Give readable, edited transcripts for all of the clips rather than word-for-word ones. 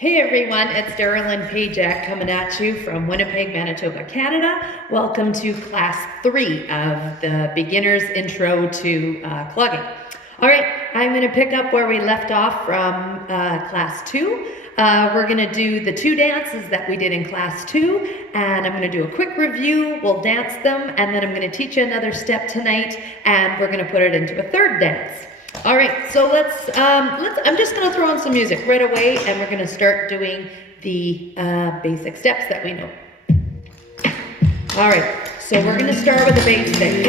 Hey everyone, it's Darylyn Pajak coming at you from Winnipeg, Manitoba, Canada. Welcome to class 3 of the beginner's intro to clogging. All right, I'm going to pick up where we left off from class 2. We're going to do the 2 dances that we did in class 2, and I'm going to do a quick review. We'll dance them, and then I'm going to teach you another step tonight, and we're going to put it into a 3rd dance. All right, so I'm just going to throw in some music right away, and we're going to start doing the basic steps that we know. All right, so we're going to start with a basic.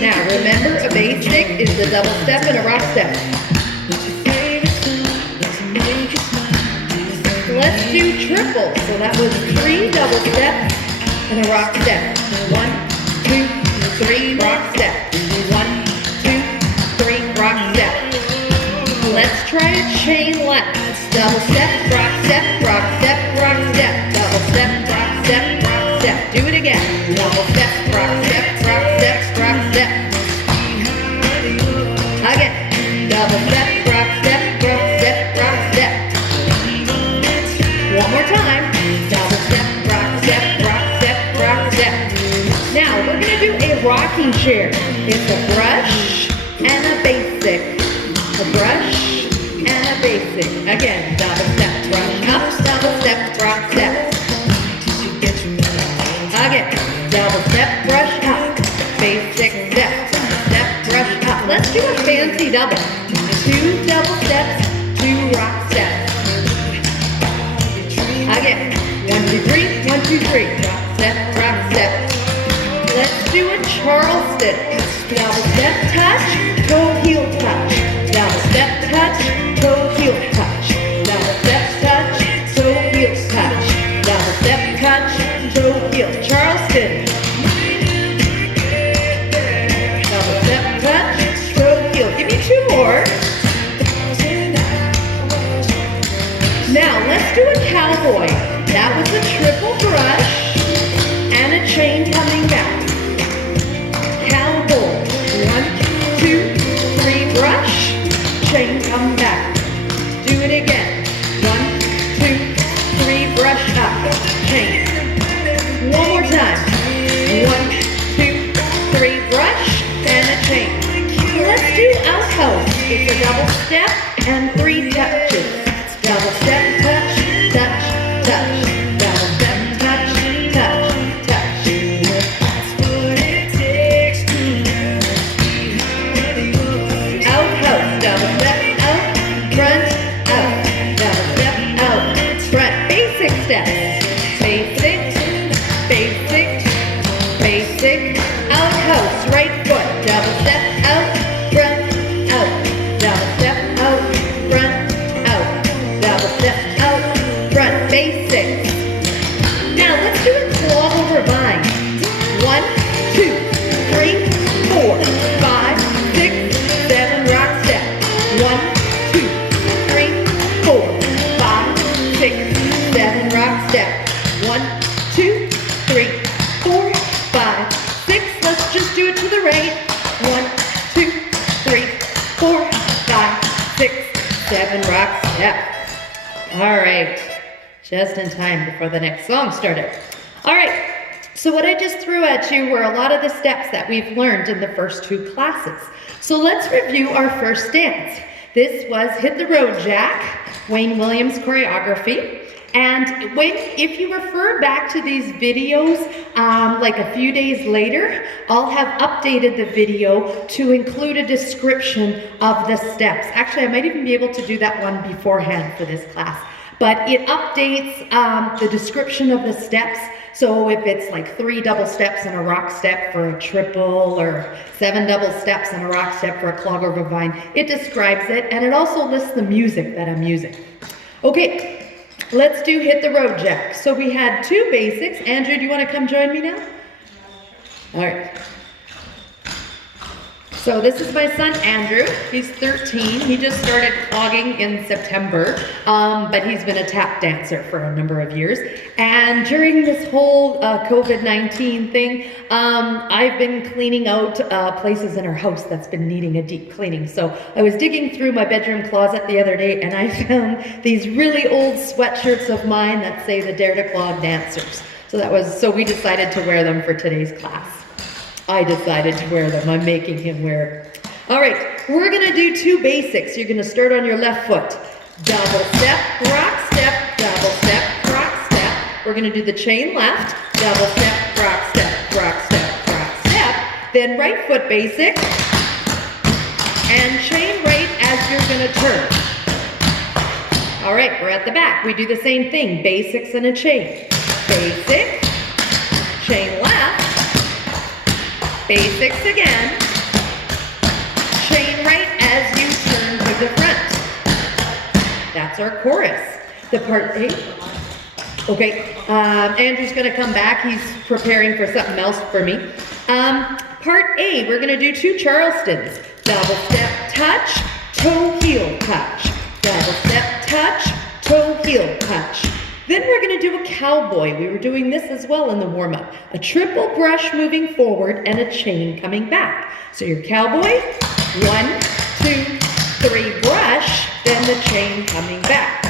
Now, remember, a basic is the double step and a rock step. Let's do triple. So that was 3 double steps and a rock step. 1, 2, 3, rock step. 1, 2, 3, rock step. Let's try a chain left. Double step, rock step, rock step, rock step. Double step, rock step, rock step. Do it again. Double step, rock step, rock step, rock step. Again. Double step, rock step, rock step, rock step. One more time. Double step, rock step, rock step, rock step. Now we're going to do a rocking chair. It's a brush and a basic. A brush and a basic. Again, double step, brush up, double step, rock step. Again, double step, brush up, basic step, step, brush up. Let's do a fancy double. 2 double steps, 2 rock steps. Again, 1, 2, 3, 1, 2, 3, rock step, rock step. Let's do a Charleston. Double step, touch, toe, heel, touch. Double step, touch, toe, heel, touch. Double step, touch, toe, heel, touch. Double step, touch, toe, heel. Charleston. Double step, touch, toe, heel. Give me 2 more. Now let's do a cowboy. That was a triple brush and a chain coming back. Cowboy. 1, 2, 3, brush, chain, come back. Do it again. 1, 2, 3, brush up, chain. One more time. 1, 2, 3, brush and a chain. Let's do outpost. It's a double step and 3 touches. Double step, touch, touch, touch. Double step, touch, touch, touch. Outpost, double step, out, front, out. Double step, out, front. Basic steps. Basic, basic, basic. Outpost, right foot. Double step, out, front, out. Double step, out, front, out. Double step, out, front. Basic. Now let's do a clog over vine. 1, 2, 3, 4, 5, 6, 7, rock step. 1, 2, 3, 4, 5, 6, 7, rock step. 1, 2, 3, 4, 5, 6. Let's just do it to the right. 1, 2, 3, 4, 5, 6, 7, rock step. All right, just in time before the next song started. All right, so what I just threw at you were a lot of the steps that we've learned in the first 2 classes. So let's review our first dance. This was Hit the Road Jack, Wayne Williams choreography. And if you refer back to these videos like a few days later, I'll have updated the video to include a description of the steps. Actually, I might even be able to do that one beforehand for this class. But it updates the description of the steps. So if it's like 3 double steps and a rock step for a triple, or 7 double steps and a rock step for a clog over vine, it describes it, and it also lists the music that I'm using. Okay, let's do Hit the Road Jack. So we had 2 basics. Andrew, do you want to come join me now? All right. So this is my son, Andrew. He's 13. He just started clogging in September, but he's been a tap dancer for a number of years. And during this whole COVID-19 thing, I've been cleaning out places in our house that's been needing a deep cleaning. So I was digging through my bedroom closet the other day and I found these really old sweatshirts of mine that say the Dare to Clog Dancers. So we decided to wear them for today's class. I decided to wear them. I'm making him wear. All right, we're gonna do 2 basics. You're gonna start on your left foot. Double step, rock step, double step, rock step. We're gonna do the chain left, double step, rock step, rock step, rock step. Then right foot basic, and chain right as you're gonna turn. All right, we're at the back. We do the same thing, basics and a chain. Basic, chain left, basics again, chain right as you turn to the front. That's our chorus. The part A. Okay, Andrew's gonna come back. He's preparing for something else for me. Part A, we're gonna do 2 Charlestons. Double step, touch, toe, heel, touch. Double step, touch, toe, heel, touch. Then we're gonna do a cowboy. We were doing this as well in the warm-up. A triple brush moving forward and a chain coming back. So your cowboy, 1, 2, 3 brush, then the chain coming back.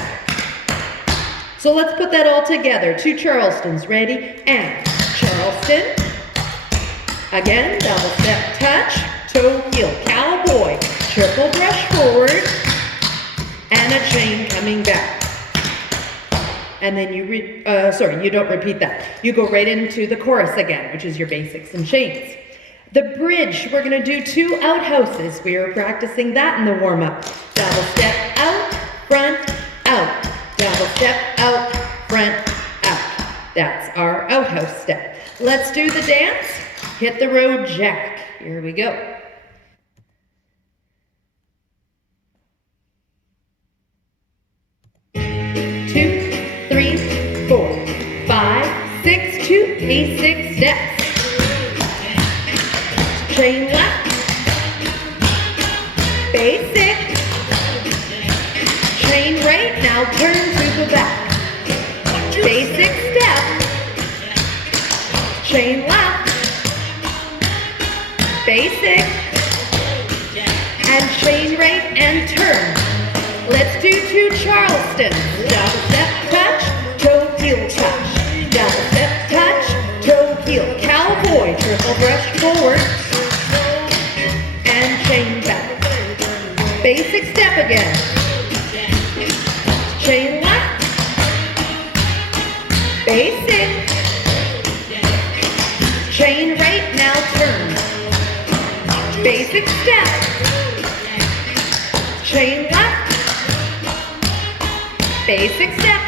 So let's put that all together. 2 Charlestons, ready? And Charleston. Again, double step, touch, toe, heel, cowboy. Triple brush forward and a chain coming back. And then you don't repeat that. You go right into the chorus again, which is your basics and chains. The bridge, we're gonna do 2 outhouses. We were practicing that in the warm-up. Double step out, front, out. Double step out, front, out. That's our outhouse step. Let's do the dance. Hit the road, Jack. Here we go. 2 basic steps. Chain left, basic, chain right, now turn to the back. Basic step, chain left, basic, and chain right and turn. Let's do 2 Charlestons. Double step, touch, toe, heel, touch. Double step, touch, toe, heel, cowboy, triple brush forward, and chain back. Basic step again. Chain left, basic, chain right, now turn. Basic step, chain left, basic step,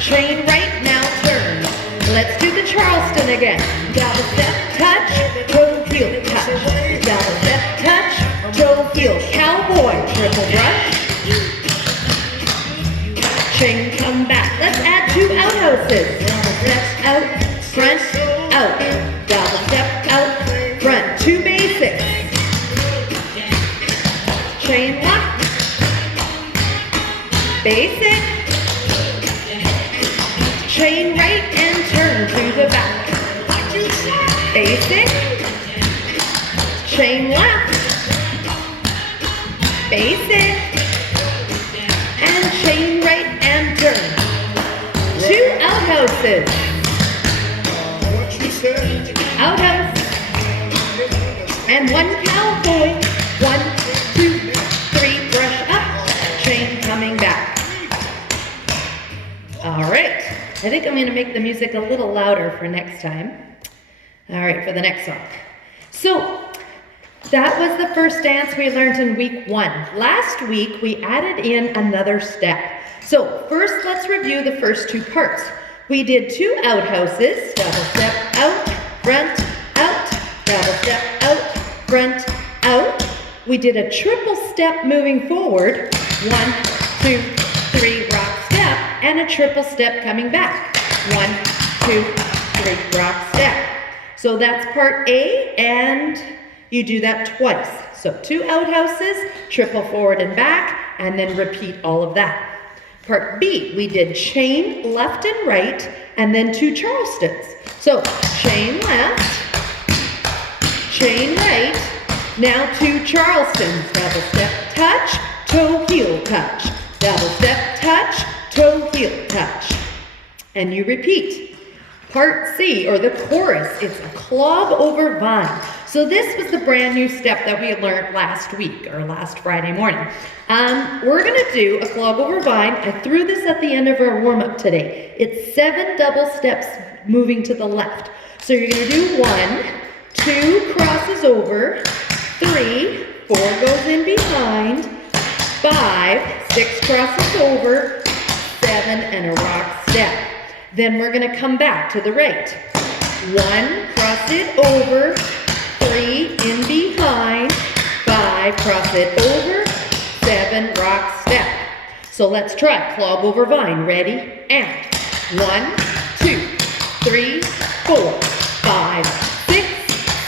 chain right, now turn. Let's do the Charleston again. Double step, touch, toe, heel, touch. Double step, touch, toe, heel, cowboy, triple brush, chain, come back. Let's add 2 outhouses. Double step out, front, out. Double step out, front. 2 basics. Chain left, basic, chain right and turn to the back. Basic, chain left, basic, and chain right and turn. 2 outhouses. Outhouse. And 1 cowboy. 1, 2, 3, brush up, chain coming back. All right. I think I'm going to make the music a little louder for next time. All right, for the next song. So that was the first dance we learned in week 1. Last week, we added in another step. So first, let's review the first 2 parts. We did 2 outhouses, double step out, front, out, double step out, front, out. We did a triple step moving forward, 1, 2, 3, rock step, and a triple step coming back. 1, 2, 3, rock step. So that's part A, and you do that twice. So 2 outhouses, triple forward and back, and then repeat all of that. Part B, we did chain left and right, and then 2 Charlestons. So chain left, chain right, now 2 Charlestons. Double step, touch, toe, heel, touch. Double step, touch, toe, heel, touch. And you repeat. Part C, or the chorus, it's a clog over vine. So this was the brand new step that we learned last week, or last Friday morning. We're gonna do a clog over vine. I threw this at the end of our warm-up today. It's 7 double steps moving to the left. So you're gonna do 1, 2 crosses over, 3, 4 goes in behind, 5, 6 crosses over, 7, and a rock step. Then we're gonna come back to the right. 1, cross it over, 3, in behind, 5, cross it over, 7, rock step. So let's try clog over vine. Ready? And 1, 2, 3, 4, 5, 6,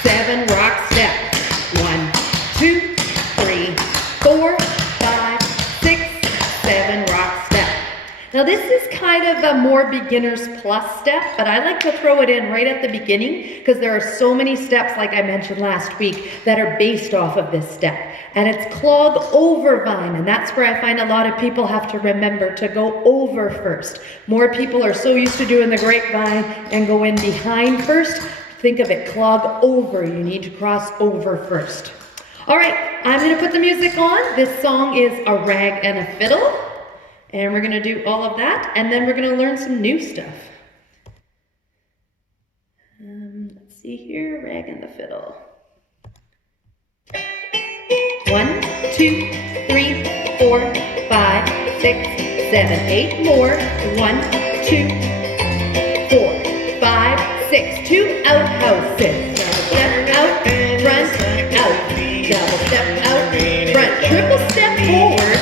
7, rock step. 1, 2, 3, 4, 5, 6, 7, rock step. Now this is kind of a more beginner's plus step, but I like to throw it in right at the beginning because there are so many steps, like I mentioned last week, that are based off of this step. And it's clog over vine, and that's where I find a lot of people have to remember to go over first. More people are so used to doing the grapevine and go in behind first. Think of it, clog over. You need to cross over first. All right, I'm gonna put the music on. This song is A Rag and a Fiddle. And we're gonna do all of that, and then we're gonna learn some new stuff. Let's see here, Rag and the Fiddle. 1, 2, 3, 4, 5, 6, 7, 8 more. 1, 2, 4, 5, 6. 2 outhouses. Double step out, front, out. Double step out, front. Triple step forward.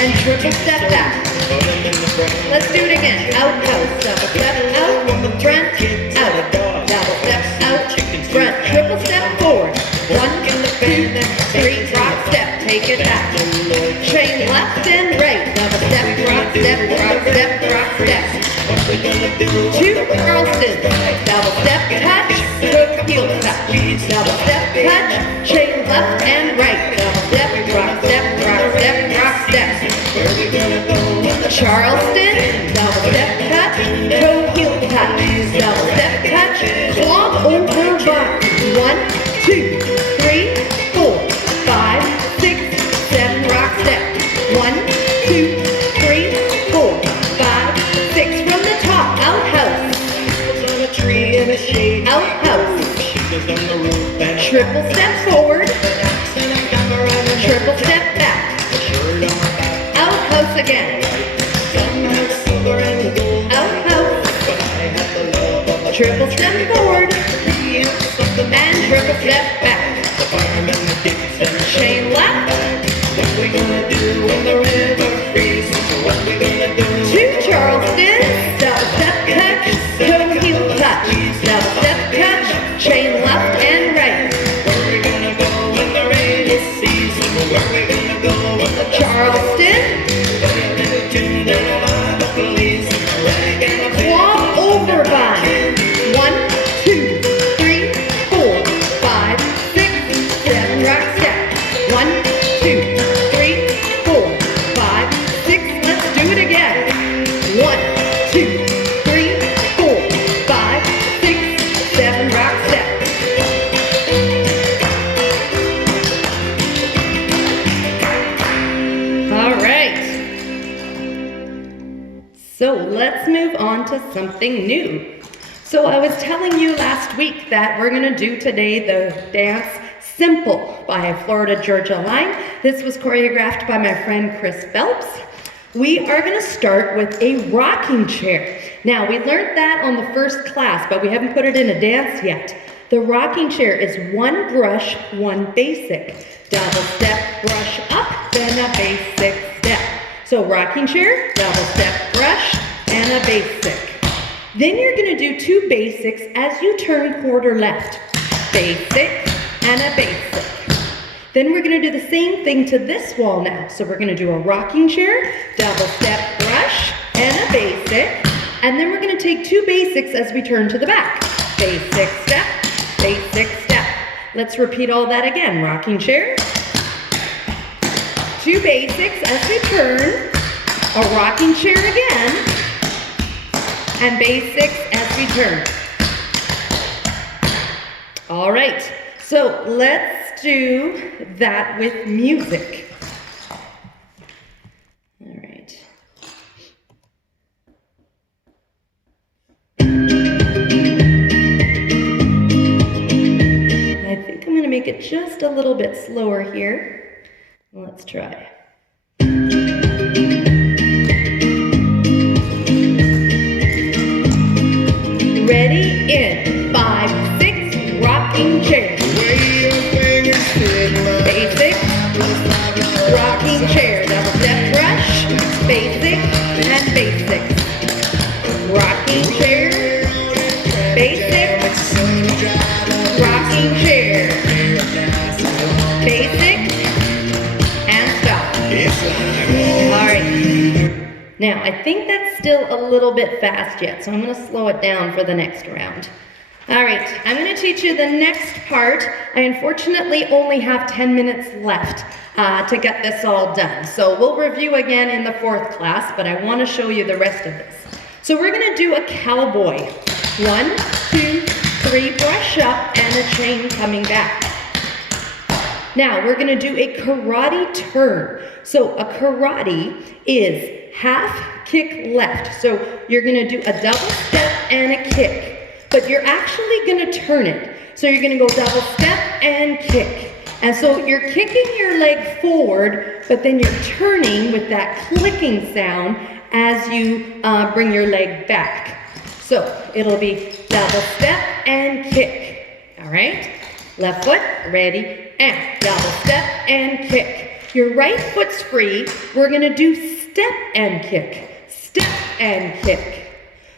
And triple step back. Let's do it again. Outhouse, double step out, front, out. Double step out, front, triple step forward. 1, 2, 3, rock step, take it back. Chain left and right. Double step, rock step, rock step, rock step. 2 Charlestons. Double step, touch, hook, heel touch. Double step, touch, chain left and right. Double step, rock step, rock step, rock step. Charleston, double step touch, toe heel touch, double step touch, clog over vine. 1, 2, 3, 4, 5, 6, 7, rock step. 1, 2, 3, 4, 5, 6 from the top. Outhouse, outhouse. Triple step forward, triple step back. Outhouse again. Outhouse. Triple step forward. And triple step back. Chain left. 2 Charlestons. Double step touch. Toe heel touch. Double step touch. Chain left and right. Charleston. Clog over vine. 1, 2, 3, 4, 5, 6, 7, rock step. 1, 2, 3, 4, 5, 6. Let's do it again. 1, 2, 3, 4, 5, 6, 7, rock step. All right. So let's move on to something new. So I was telling you last week that we're gonna do today the dance Simple by Florida Georgia Line. This was choreographed by my friend Chris Phelps. We are gonna start with a rocking chair. Now we learned that on the first class, but we haven't put it in a dance yet. The rocking chair is 1 brush, 1 basic. Double step, brush up, then a basic step. So rocking chair, double step, brush, and a basic. Then you're gonna do 2 basics as you turn quarter left. Basic and a basic. Then we're gonna do the same thing to this wall now. So we're gonna do a rocking chair, double step brush, and a basic. And then we're gonna take 2 basics as we turn to the back. Basic step, basic step. Let's repeat all that again. Rocking chair, 2 basics as we turn, a rocking chair again, and basics as we turn. All right, so let's do that with music. All right. I think I'm gonna make it just a little bit slower here. Let's try. Ready, in 5, 6, rocking chair. Basic, rocking chair, double step brush, basic and basic. Rocking chair, basic, rocking chair, basic, and stop. All right. Now, I think that's still a little bit fast yet, so I'm going to slow it down for the next round. All right, I'm going to teach you the next part. I unfortunately only have 10 minutes left to get this all done. So we'll review again in the 4th class, but I want to show you the rest of this. So we're going to do a cowboy. 1, 2, 3, brush up, and a chain coming back. Now we're going to do a karate turn. So a karate is half kick left. So you're going to do a double step and a kick. But you're actually gonna turn it. So you're gonna go double step and kick. And so you're kicking your leg forward, but then you're turning with that clicking sound as you bring your leg back. So it'll be double step and kick. All right? Left foot, ready, and double step and kick. Your right foot's free. We're gonna do step and kick. Step and kick.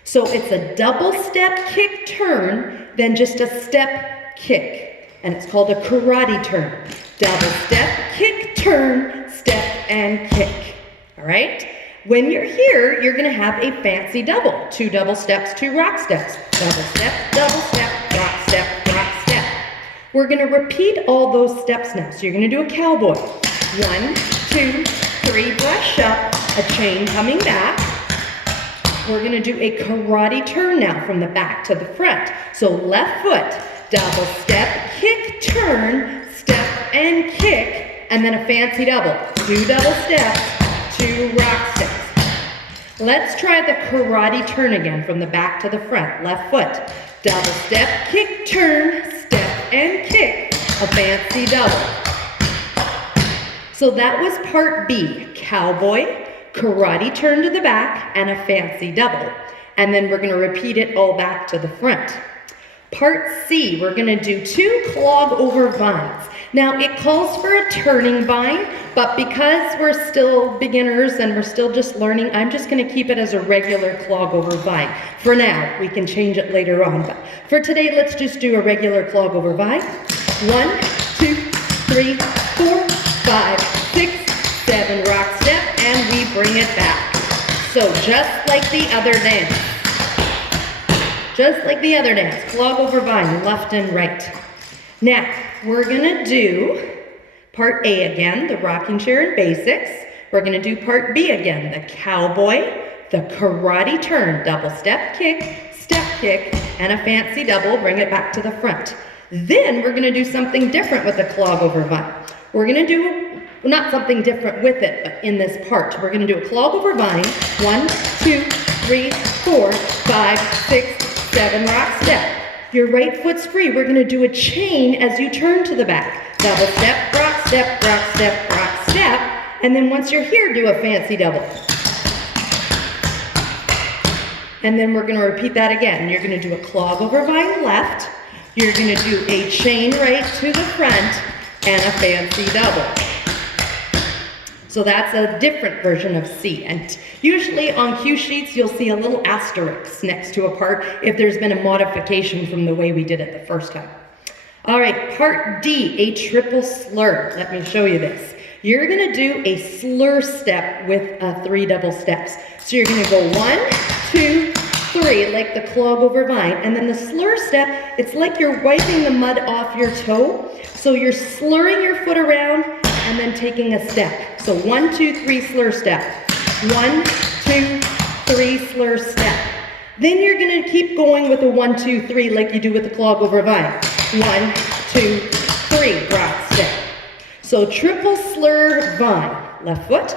So it's a double step kick turn, then just a step kick. And it's called a karate turn. Double step, kick, turn, step, and kick. All right? When you're here, you're gonna have a fancy double. 2 double steps, 2 rock steps. Double step, rock step, rock step. We're gonna repeat all those steps now. So you're gonna do a cowboy. 1, 2, 3, brush up, a chain coming back. We're gonna do a karate turn now from the back to the front. So left foot, double step, kick, turn, step and kick, and then a fancy double. 2 double steps, 2 rock steps. Let's try the karate turn again from the back to the front. Left foot, double step, kick, turn, step and kick, a fancy double. So that was part B, cowboy, karate turn to the back, and a fancy double. And then we're gonna repeat it all back to the front. Part C, we're gonna do 2 clog over vines. Now it calls for a turning vine, but because we're still beginners and we're still just learning, I'm just gonna keep it as a regular clog over vine. For now, we can change it later on, but for today, let's just do a regular clog over vine. 1, 2, 3, 4, 5, 6, 7, rock step, and we bring it back. So just like the other dance. Just like the other dance, clog over vine, left and right. Now, we're gonna do part A again, the rocking chair and basics. We're gonna do part B again, the cowboy, the karate turn, double step kick, and a fancy double, bring it back to the front. Then we're gonna do something different with the clog over vine. We're gonna do, not something different with it, but in this part. We're gonna do a clog over vine. 1, 2, 3, 4, 5, 6, 7, rock step. Your right foot's free. We're gonna do a chain as you turn to the back. Double step, rock step, rock step, rock step. And then once you're here, do a fancy double. And then we're gonna repeat that again. You're gonna do a clog over vine left. You're gonna do a chain right to the front and a fancy double. So that's a different version of C. And usually on cue sheets, you'll see a little asterisk next to a part if there's been a modification from the way we did it the first time. All right, part D, a triple slur. Let me show you this. You're gonna do a slur step with 3 double steps. So you're gonna go 1, 2, 3, like the clog over vine. And then the slur step, it's like you're wiping the mud off your toe. So you're slurring your foot around and then taking a step. So 1, 2, 3, slur step. 1, 2, 3, slur step. Then you're gonna keep going with a 1, 2, 3 like you do with the clog over vine. 1, 2, 3, drop step. So triple slur vine. Left foot.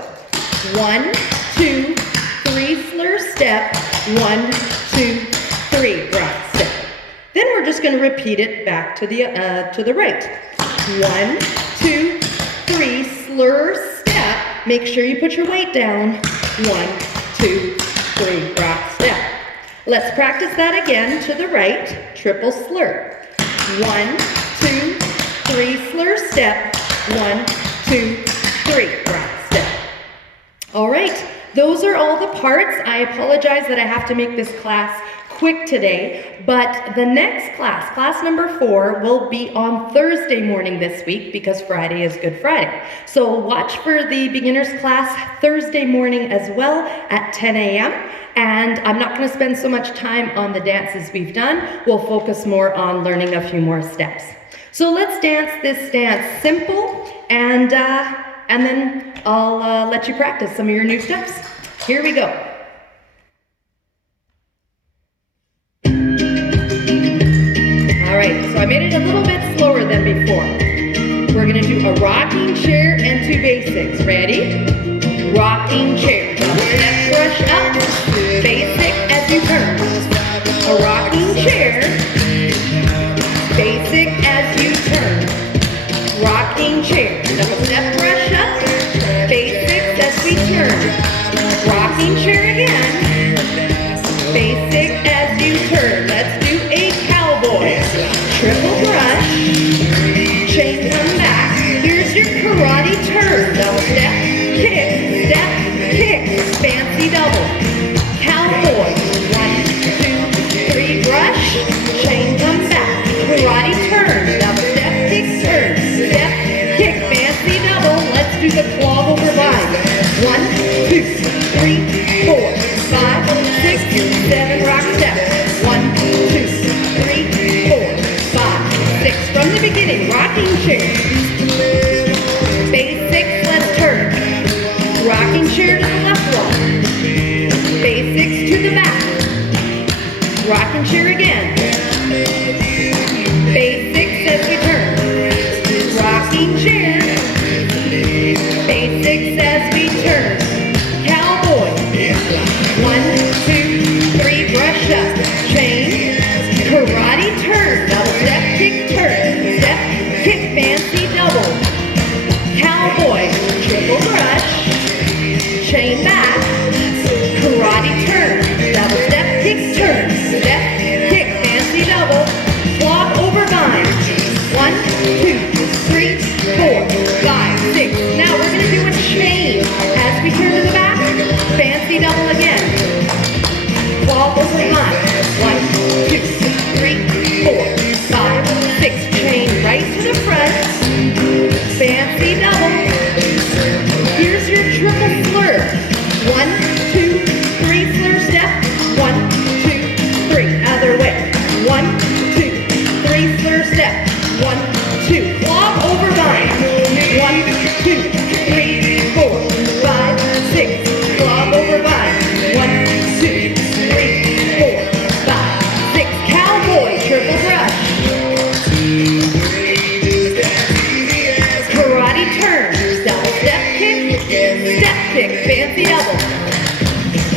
1, 2, 3, slur step. 1, 2, 3, drop step. Then we're just gonna repeat it back to the right. 1, 2, 3, slur step. Make sure you put your weight down. 1, 2, 3, drop step. Let's practice that again to the right. Triple slur. 1, 2, 3, slur step. 1, 2, 3, drop step. All right, those are all the parts. I apologize that I have to make this class quick today, but the next class, class number 4, will be on Thursday morning this week because Friday is Good Friday. So watch for the beginners class Thursday morning as well at 10 a.m. And I'm not going to spend so much time on the dances we've done. We'll focus more on learning a few more steps. So let's dance this dance simple, and then I'll let you practice some of your new steps. Here we go. All right, so I made it a little bit slower than before. We're gonna do a rocking chair and 2 basics. Ready? Rocking chair. Step brush up, basic as you turn. A rocking chair, basic as you turn. Rocking chair. Double step brush up, basic as we turn. Rocking chair again, basic as you turn. Let's do a cowboy. Triple brush, chain come back. Here's your karate turn. Double step, kick, fancy double. Cowboy, 1, 2, 3, brush, chain come back. Karate turn, double step, kick, turn. Step, kick, fancy double. Let's do the clog over vine. 1, 2, 3, 4, 5, 6, 7, rock step. 1, 2, 3, 4, 5, 6. From the beginning, rocking chair. Basics, let's turn. Rocking chair to the left one. Basics to the back. Rocking chair again. Basics as we turn. Rocking chair. Basics as we turn. Cowboy. 1, 2, 3, brush up. Chain. Karate turn. Double step, kick, turn. Step, kick, fancy double. Cowboy. Triple brush. Chain back. Karate turn. Double step, kick, turn. Step, kick, fancy double. Clog over vine. 1, 2, 3, 4, 5, 6. Now we're going to do a chain as we turn to the back. Fancy double again. Clog over vine. 1, 2, 3, 4, 5, 6. Chain right to the front. Fancy double. Here's your triple slur. 1, 2, 3, slur step. 1, 2, 3. Other way. 1, 2, 3, slur step. 1, 2. Clog over vine. 1, 2, 3, 4, 5, 6. Clog over vine. 1, 2, 3, 4, 5, 6. Cowboy. Triple brush. Karate turn. Double step kick, fancy double.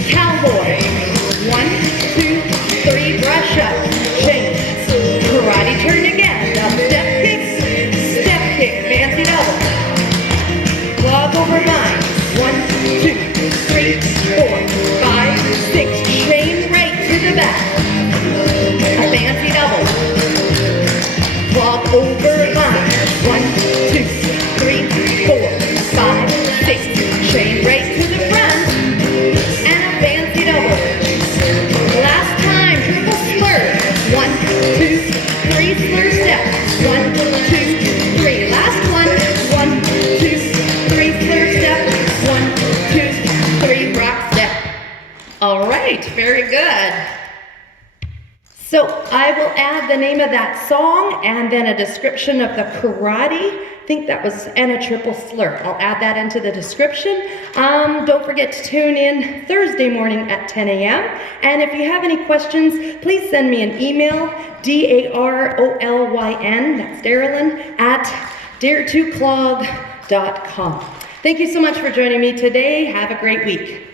Cowboy. 1, 2, 3, brush up. Chain. Karate turn again. Double step kick, fancy double. Clog over vine. 1, 2, 3, 4, 5, 6. Chain right to the back. A fancy double. Clog over vine. 1, 2, 3, 4, 5, 6. All right, very good. So I will add the name of that song and then a description of the karate. I think that was and a triple slur. I'll add that into the description. Don't forget to tune in Thursday morning at 10 a.m. And if you have any questions, please send me an email, DAROLYN, that's Darylyn, at dare2clog.com. Thank you so much for joining me today. Have a great week.